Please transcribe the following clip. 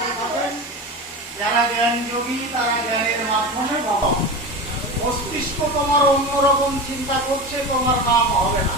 করে থাকেন যারা জ্ঞান যোগী, তারা জ্ঞানের মাধ্যমে ভগবান। মস্তিষ্ক তোমার অন্যরকম চিন্তা করছে, তোমার নাম হবে না।